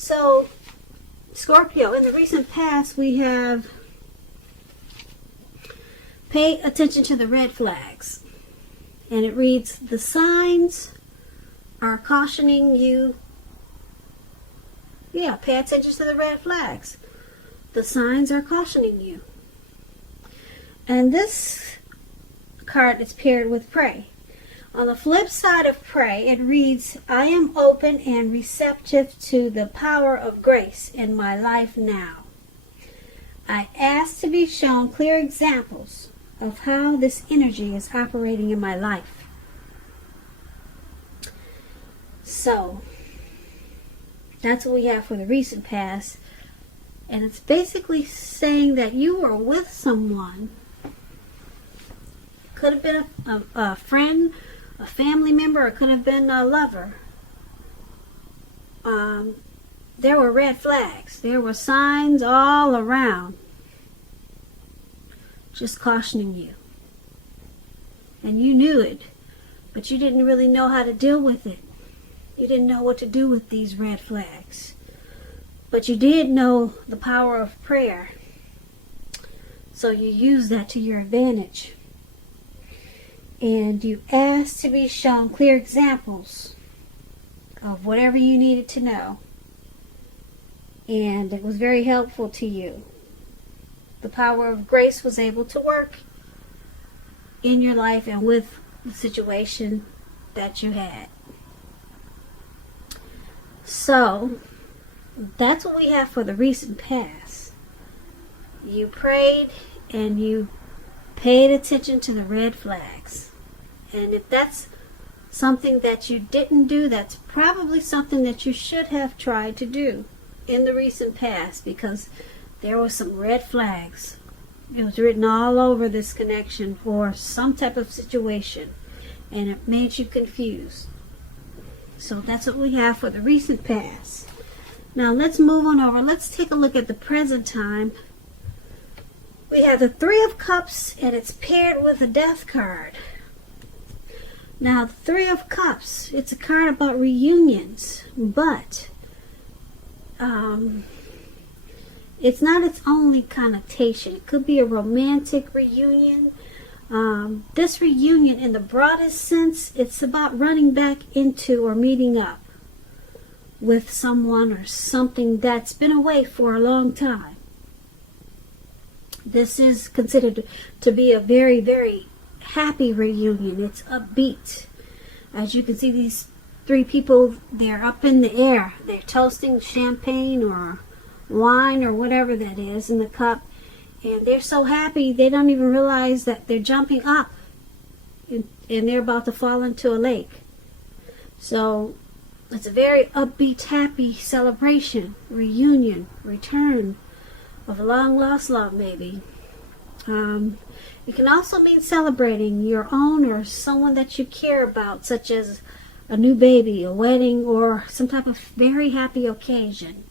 So, Scorpio, in the recent past, we have paid attention to the red flags. And it reads, the signs are cautioning you. Yeah, pay attention to the red flags. The signs are cautioning you. And this card is paired with pray. On the flip side of pray, it reads, I am open and receptive to the power of grace in my life now. I ask to be shown clear examples of how this energy is operating in my life. So, that's what we have for the recent past. And it's basically saying that you were with someone. Could have been a friend, a family member, or could have been a lover. There were red flags. There were signs all around, just cautioning you. And you knew it, but you didn't really know how to deal with it. You didn't know what to do with these red flags. But you did know the power of prayer. So you used that to your advantage. And you asked to be shown clear examples of whatever you needed to know. And it was very helpful to you. The power of grace was able to work in your life and with the situation that you had. So, that's what we have for the recent past. You prayed and you paid attention to the red flags. And if that's something that you didn't do, that's probably something that you should have tried to do in the recent past, because there were some red flags. It was written all over this connection for some type of situation, and it made you confused. So that's what we have for the recent past. Now let's move on over. Let's take a look at the present time. We have the Three of Cups, and it's paired with a Death card. Now, the Three of Cups, it's a card about reunions, but it's not its only connotation. It could be a romantic reunion. This reunion, in the broadest sense, it's about running back into or meeting up with someone or something that's been away for a long time. This is considered to be a very, very happy reunion. It's upbeat. As you can see, these three people, they're up in the air. They're toasting champagne or wine or whatever that is in the cup. And they're so happy they don't even realize that they're jumping up and they're about to fall into a lake. So it's a very upbeat, happy celebration, reunion, return of a long lost love, maybe. It can also mean celebrating your own or someone that you care about, such as a new baby, a wedding, or some type of very happy occasion.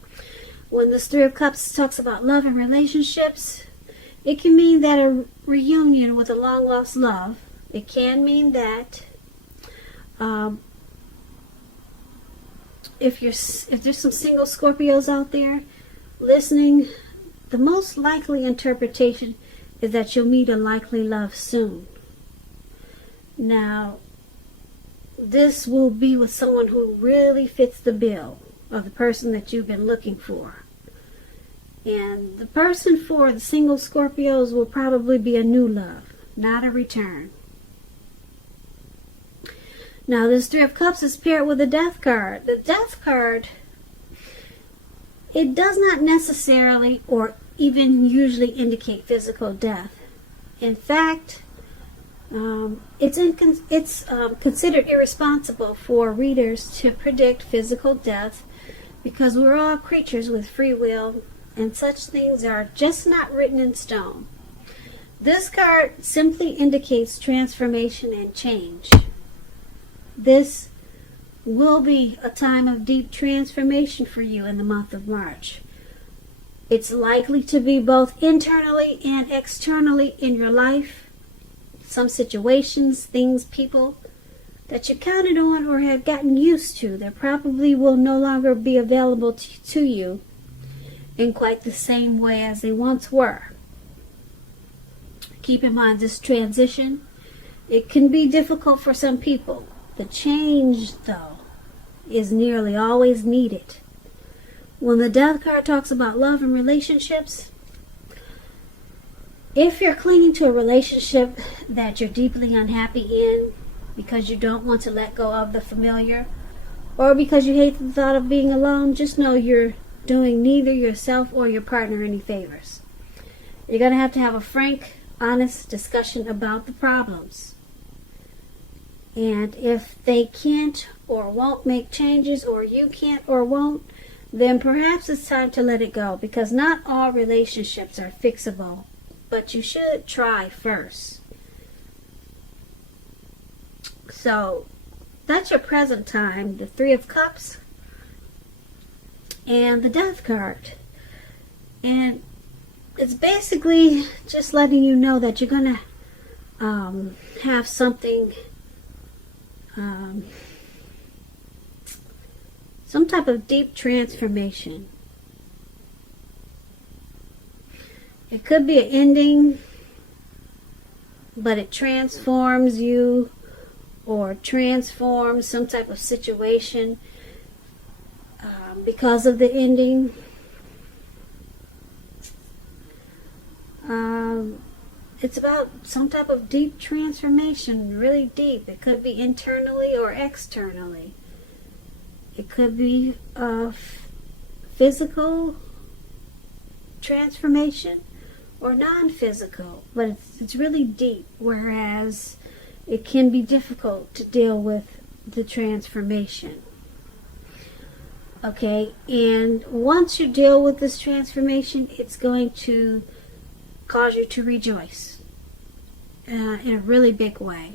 When this Three of Cups talks about love and relationships, it can mean that a reunion with a long lost love. It can mean that if there's some single Scorpios out there listening, the most likely interpretation is that you'll meet a likely love soon. Now, this will be with someone who really fits the bill of the person that you've been looking for. And the person for the single Scorpios will probably be a new love, not a return. Now, this Three of Cups is paired with a Death card. The Death card, it does not necessarily or even usually indicate physical death. In fact, it's considered irresponsible for readers to predict physical death, because we're all creatures with free will, and such things are just not written in stone. This card simply indicates transformation and change. This will be a time of deep transformation for you in the month of March. It's likely to be both internally and externally in your life. Some situations, things, people that you counted on or had gotten used to that probably will no longer be available to you in quite the same way as they once were. Keep in mind this transition, it can be difficult for some people. The change, though, is nearly always needed. When the Death card talks about love and relationships, if you're clinging to a relationship that you're deeply unhappy in because you don't want to let go of the familiar, or because you hate the thought of being alone, just know you're doing neither yourself or your partner any favors. You're going to have a frank, honest discussion about the problems. And if they can't or won't make changes, or you can't or won't, then perhaps it's time to let it go, because not all relationships are fixable, but you should try first. So that's your present time, the Three of Cups and the Death card. And it's basically just letting you know that you're going to have something, some type of deep transformation. It could be an ending, but it transforms you or transforms some type of situation because of the ending. It's about some type of deep transformation, really deep. It could be internally or externally. It could be a physical transformation or non-physical, but it's really deep, whereas it can be difficult to deal with the transformation. Okay, and once you deal with this transformation, it's going to cause you to rejoice in a really big way.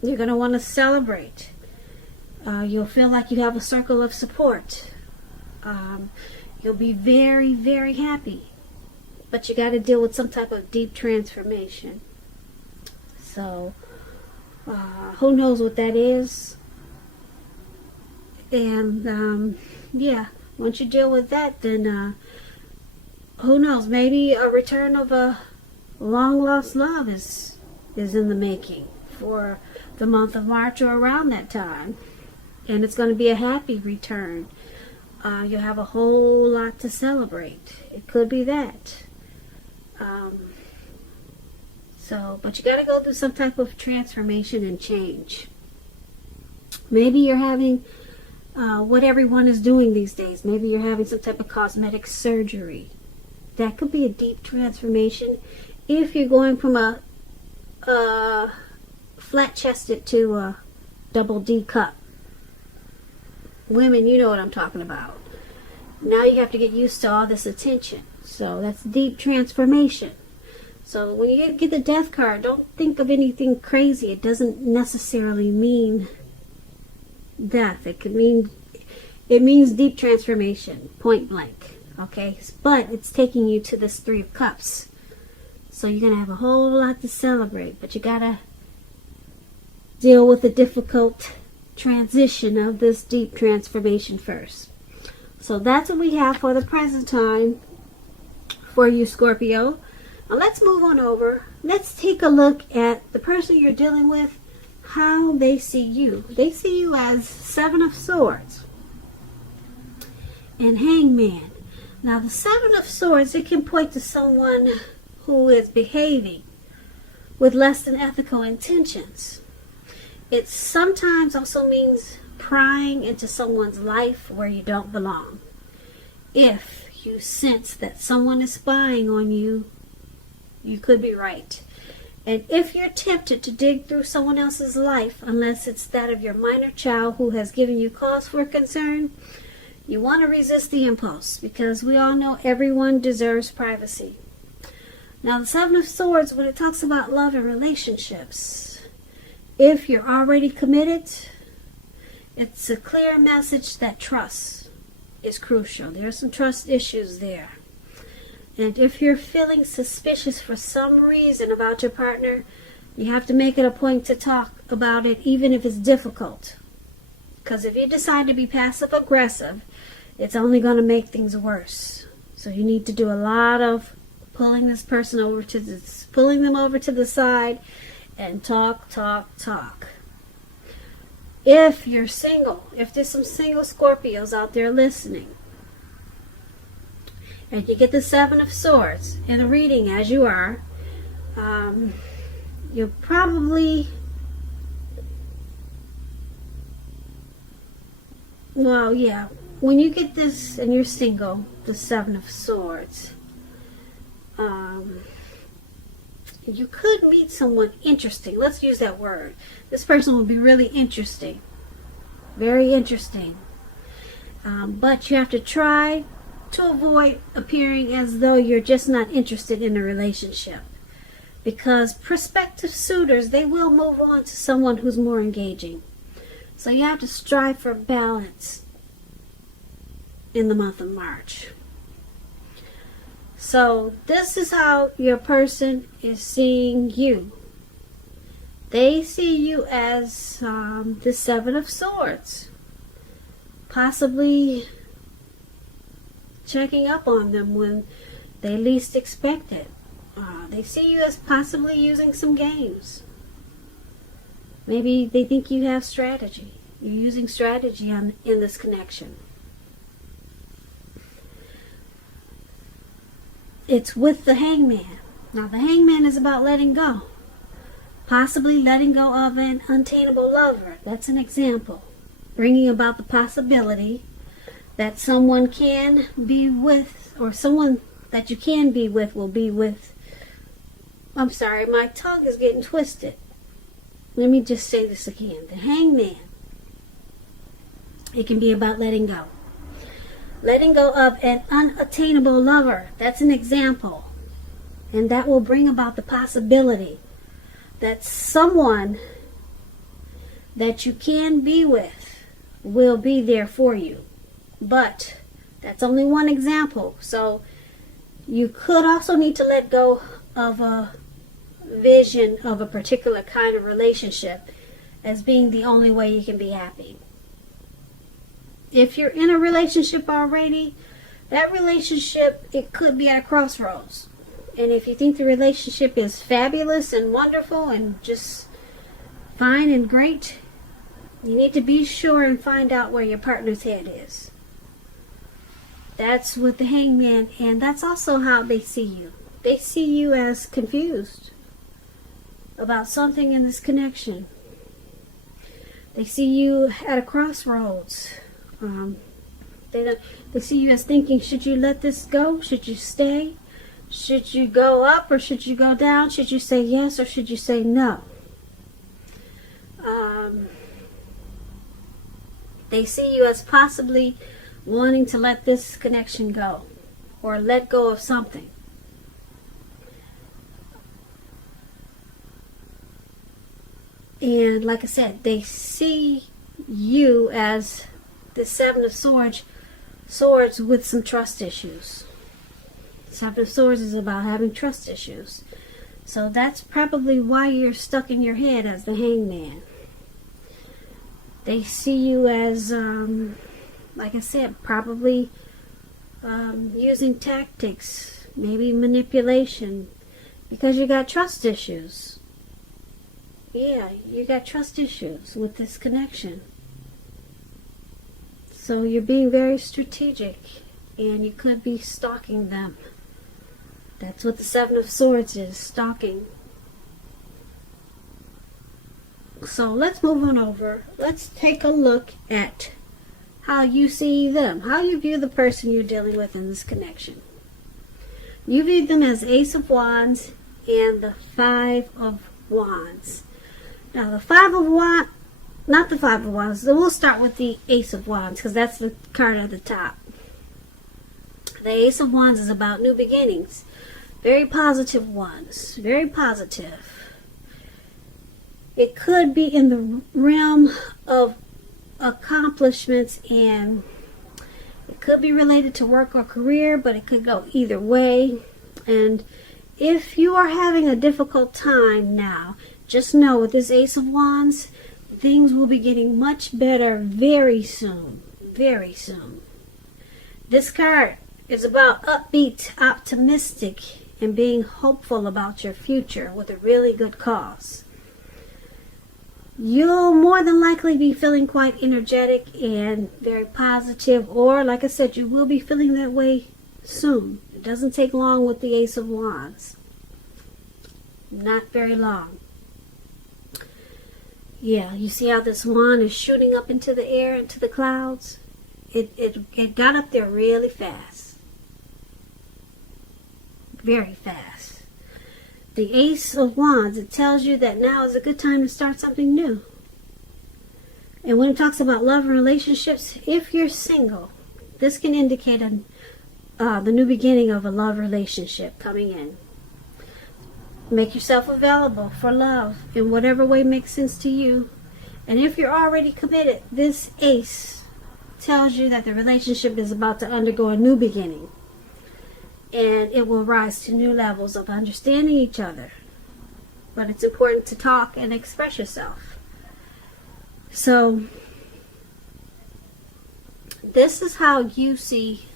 You're going to want to celebrate. You'll feel like you have a circle of support. You'll be very, very happy. But you got to deal with some type of deep transformation. So, who knows what that is? And, yeah, once you deal with that, then, who knows? Maybe a return of a long-lost love is in the making for the month of March or around that time. And it's going to be a happy return. You'll have a whole lot to celebrate. It could be that. But you got to go through some type of transformation and change. Maybe you're having what everyone is doing these days. Maybe you're having some type of cosmetic surgery. That could be a deep transformation if you're going from a flat-chested to a double D cup. Women, you know what I'm talking about. Now you have to get used to all this attention. So that's deep transformation. So when you get the Death card, don't think of anything crazy. It doesn't necessarily mean death. It means deep transformation, point blank. Okay, but it's taking you to this Three of Cups. So you're going to have a whole lot to celebrate, but you got to deal with the difficult transition of this deep transformation first. So that's what we have for the present time for you, Scorpio. Now let's move on over. Let's take a look at the person you're dealing with, how they see you. They see you as Seven of Swords and Hangman. Now the Seven of Swords, it can point to someone who is behaving with less than ethical intentions. It sometimes also means prying into someone's life where you don't belong. If you sense that someone is spying on you, you could be right. And if you're tempted to dig through someone else's life, unless it's that of your minor child who has given you cause for concern, you want to resist the impulse, because we all know everyone deserves privacy. Now the Seven of Swords, when it talks about love and relationships, if you're already committed, it's a clear message that trust is crucial. There are some trust issues there. And if you're feeling suspicious for some reason about your partner, You have to make it a point to talk about it, even if it's difficult. Because if you decide to be passive aggressive, it's only going to make things worse. So you need to do a lot of pulling them over to the side and talk. If you're single, if there's some single Scorpios out there listening, and you get the Seven of Swords in a reading as you are, you'll probably, well, yeah, when you get this and you're single, the Seven of Swords, you could meet someone interesting. Let's use that word. This person will be really interesting. Very interesting. But you have to try to avoid appearing as though you're just not interested in a relationship. Because prospective suitors, they will move on to someone who's more engaging. So you have to strive for balance in the month of March. So this is how your person is seeing you. They see you as the Seven of Swords. Possibly checking up on them when they least expect it. They see you as possibly using some games. Maybe they think you have strategy. You're using strategy in this connection. It's with the Hangman. Now the Hangman is about letting go. Possibly letting go of an unattainable lover. That's an example. Bringing about the possibility that someone can be with, or someone that you can be with will be with. I'm sorry, my tongue is getting twisted. Let me just say this again. The Hangman. It can be about letting go. Letting go of an unattainable lover. That's an example. And that will bring about the possibility that someone that you can be with will be there for you. But that's only one example. So you could also need to let go of a vision of a particular kind of relationship as being the only way you can be happy. If you're in a relationship already, that relationship, it could be at a crossroads. And if you think the relationship is fabulous and wonderful and just fine and great, you need to be sure and find out where your partner's head is. That's with the Hangman, and that's also how they see you. They see you as confused about something in this connection. They see you at a crossroads. They see you as thinking, should you let this go? Should you stay? Should you go up or should you go down? Should you say yes or should you say no? They see you as possibly wanting to let this connection go or let go of something. And like I said, they see you as the Seven of Swords with some trust issues. Seven of Swords is about having trust issues. So that's probably why you're stuck in your head as the Hangman. They see you as, like I said, probably using tactics, maybe manipulation, because you got trust issues. Yeah, you got trust issues with this connection. So you're being very strategic, and you could be stalking them. That's what the Seven of Swords is, stalking. So let's move on over. Let's take a look at how you see them, how you view the person you're dealing with in this connection. You view them as Ace of Wands and the Five of Wands. Now the Five of Wands, not the Five of Wands, so we'll start with the Ace of Wands because that's the card at the top. The Ace of Wands is about new beginnings. Very positive ones. Very positive. It could be in the realm of accomplishments, and it could be related to work or career, but it could go either way. And if you are having a difficult time now, just know with this Ace of Wands, things will be getting much better very soon. Very soon. This card is about upbeat, optimistic, and being hopeful about your future with a really good cause. You'll more than likely be feeling quite energetic and very positive, or like I said, you will be feeling that way soon. It doesn't take long with the Ace of Wands. Not very long. Yeah, you see how this wand is shooting up into the air, into the clouds? It got up there really fast. Very fast. The Ace of Wands, it tells you that now is a good time to start something new. And when it talks about love and relationships, if you're single, this can indicate the new beginning of a love relationship coming in. Make yourself available for love in whatever way makes sense to you. And if you're already committed, this Ace tells you that the relationship is about to undergo a new beginning. And it will rise to new levels of understanding each other. But it's important to talk and express yourself. So, this is how you see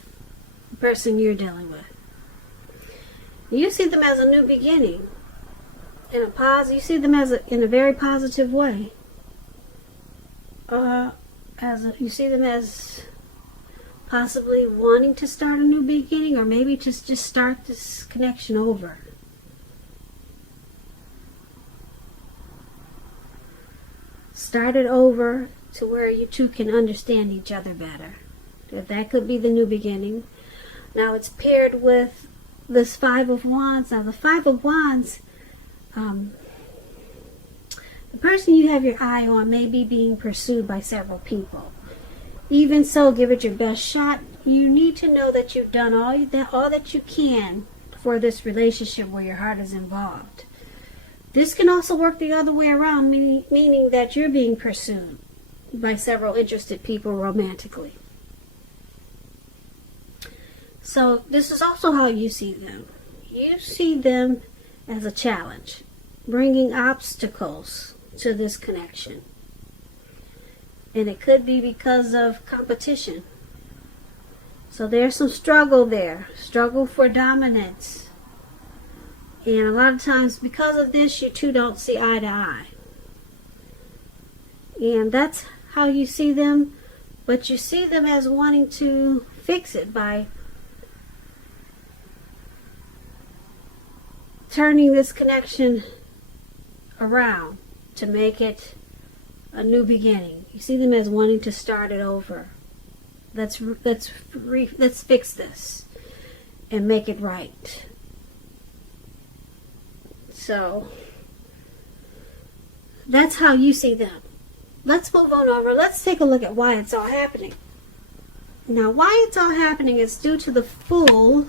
the person you're dealing with. You see them as a new beginning. You see them in a very positive way. You see them as possibly wanting to start a new beginning, or maybe just start this connection over. Start it over to where you two can understand each other better. That could be the new beginning. Now it's paired with this Five of Wands. Now the Five of Wands, the person you have your eye on may be being pursued by several people. Even so, give it your best shot. You need to know that you've done all that you can for this relationship where your heart is involved. This can also work the other way around, meaning that you're being pursued by several interested people romantically. So this is also how you see them. You see them as a challenge, bringing obstacles to this connection. And it could be because of competition. So there's some struggle there. Struggle for dominance. And a lot of times because of this, you two don't see eye to eye. And that's how you see them. But you see them as wanting to fix it by turning this connection around to make it a new beginning. You see them as wanting to start it over. Let's fix this and make it right. So that's how you see them. Let's move on over. Let's take a look at why it's all happening. Now, why it's all happening is due to the Fool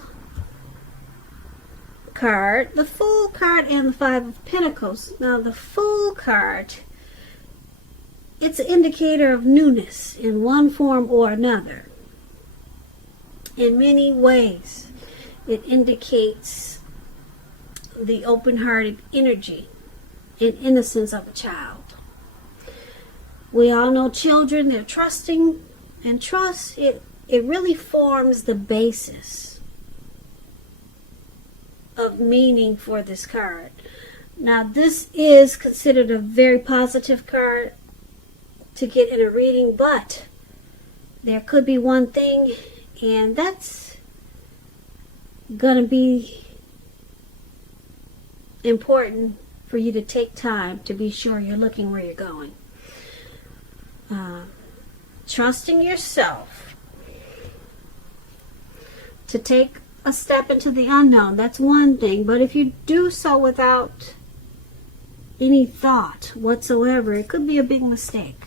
card. The Fool card and the Five of Pentacles. Now, the Fool card, it's an indicator of newness in one form or another. In many ways, it indicates the open-hearted energy and innocence of a child. We all know children, they're trusting, and trust, it really forms the basis of meaning for this card. Now, this is considered a very positive card to get in a reading, but there could be one thing, and that's going to be important for you to take time to be sure you're looking where you're going. Trusting yourself to take a step into the unknown, that's one thing, but if you do so without any thought whatsoever, it could be a big mistake.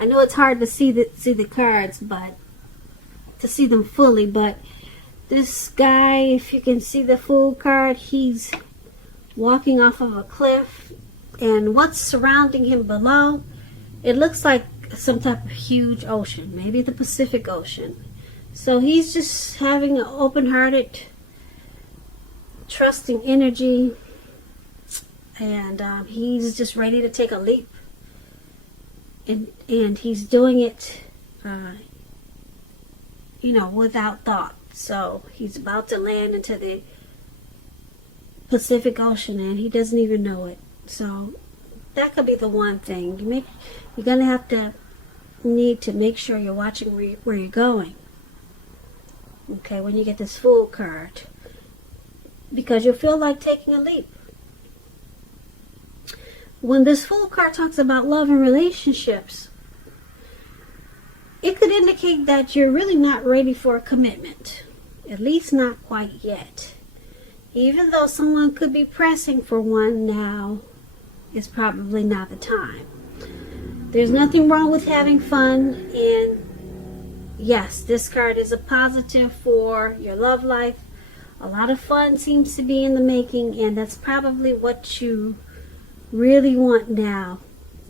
I know it's hard to see the cards, but to see them fully, but this guy, if you can see the Fool card, he's walking off of a cliff, and what's surrounding him below, it looks like some type of huge ocean, maybe the Pacific Ocean. So he's just having an open-hearted trusting energy, and he's just ready to take a leap, and he's doing it without thought. So he's about to land into the Pacific Ocean and he doesn't even know it. So that could be the one thing. You're gonna need to make sure you're watching where you're going. Okay, when you get this Fool card, because you'll feel like taking a leap. When this Fool card talks about love and relationships, it could indicate that you're really not ready for a commitment. At least not quite yet. Even though someone could be pressing for one now, it's probably not the time. There's nothing wrong with having fun, and yes, this card is a positive for your love life. A lot of fun seems to be in the making, and that's probably what you really want now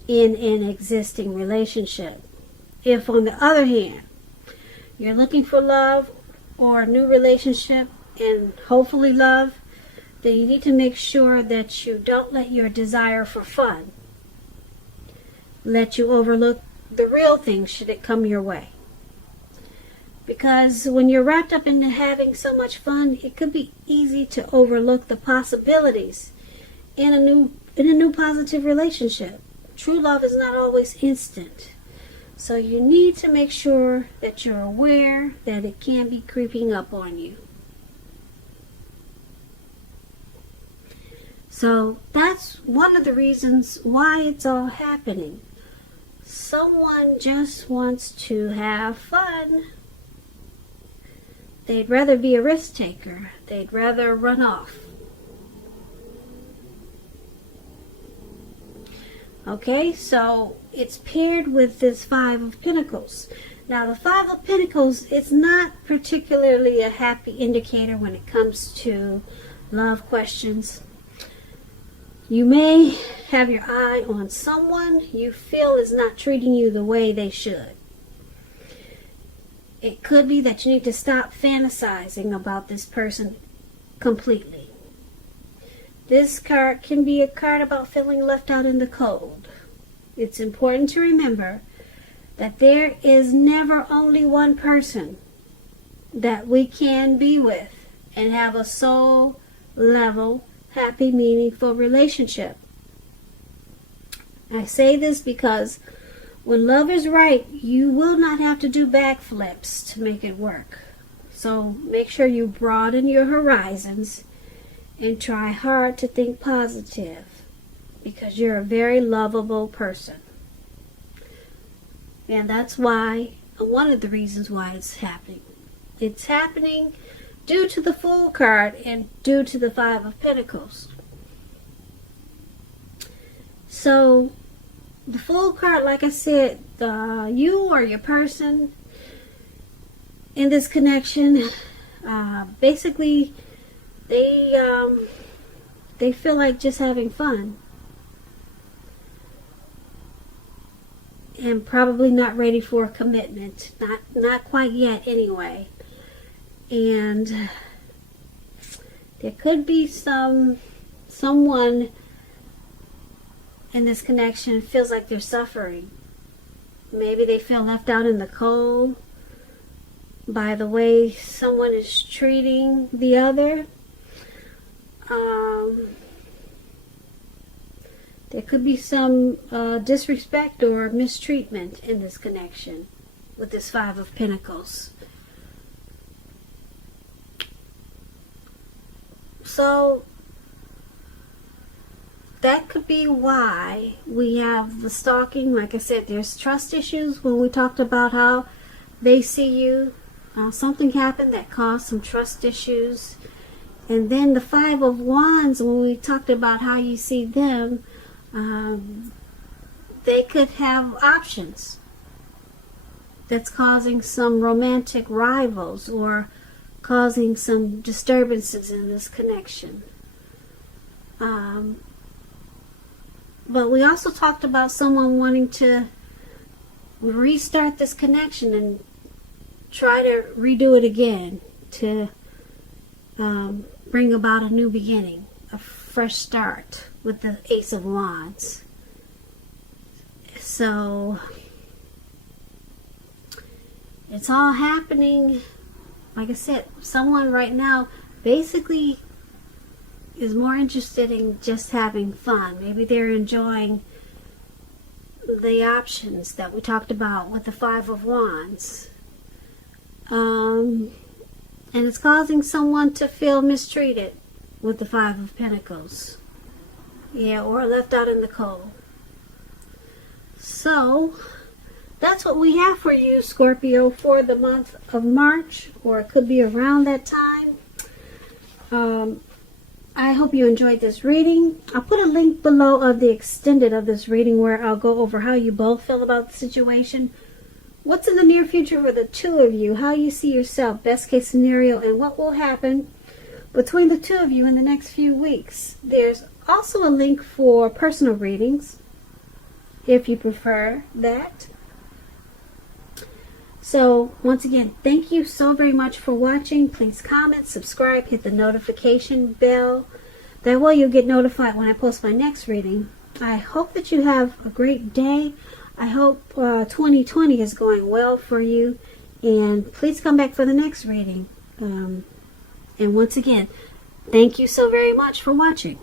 in an existing relationship. If, on the other hand, you're looking for love or a new relationship and hopefully love, then you need to make sure that you don't let your desire for fun let you overlook the real thing should it come your way. Because when you're wrapped up into having so much fun, it could be easy to overlook the possibilities in a new positive relationship. True love is not always instant. So you need to make sure that you're aware that it can be creeping up on you. So that's one of the reasons why it's all happening. Someone just wants to have fun. They'd rather be a risk taker. They'd rather run off. Okay, so it's paired with this Five of Pentacles. Now, the Five of Pentacles is not particularly a happy indicator when it comes to love questions. You may have your eye on someone you feel is not treating you the way they should. It could be that you need to stop fantasizing about this person completely. This card can be a card about feeling left out in the cold. It's important to remember that there is never only one person that we can be with and have a soul level, happy, meaningful relationship. I say this because when love is right, you will not have to do backflips to make it work. So make sure you broaden your horizons and try hard to think positive, because you're a very lovable person. And that's why, one of the reasons why it's happening. It's happening due to the Fool card and due to the Five of Pentacles. So, the Fool card, like I said, you or your person in this connection, basically, they feel like just having fun. And probably not ready for a commitment. Not quite yet anyway. And there could be someone in this connection feels like they're suffering. Maybe they feel left out in the cold by the way someone is treating the other. There could be some disrespect or mistreatment in this connection with this Five of Pentacles. So that could be why we have the stalking. Like I said, there's trust issues when we talked about how they see you. Something happened that caused some trust issues. And then the Five of Wands, when we talked about how you see them, they could have options that's causing some romantic rivals or causing some disturbances in this connection. But we also talked about someone wanting to restart this connection and try to redo it again, to bring about a new beginning, a fresh start with the Ace of Wands. So it's all happening. Like I said, someone right now basically is more interested in just having fun. Maybe they're enjoying the options that we talked about with the Five of Wands. And it's causing someone to feel mistreated with the Five of Pentacles. Yeah, or left out in the cold. So, that's what we have for you, Scorpio, for the month of March, or it could be around that time. I hope you enjoyed this reading. I'll put a link below of the extended of this reading where I'll go over how you both feel about the situation. What's in the near future for the two of you? How you see yourself, best case scenario, and what will happen between the two of you in the next few weeks. There's also a link for personal readings, if you prefer that. So, once again, thank you so very much for watching. Please comment, subscribe, hit the notification bell. That way you'll get notified when I post my next reading. I hope that you have a great day. I hope 2020 is going well for you. And please come back for the next reading. And once again, thank you so very much for watching.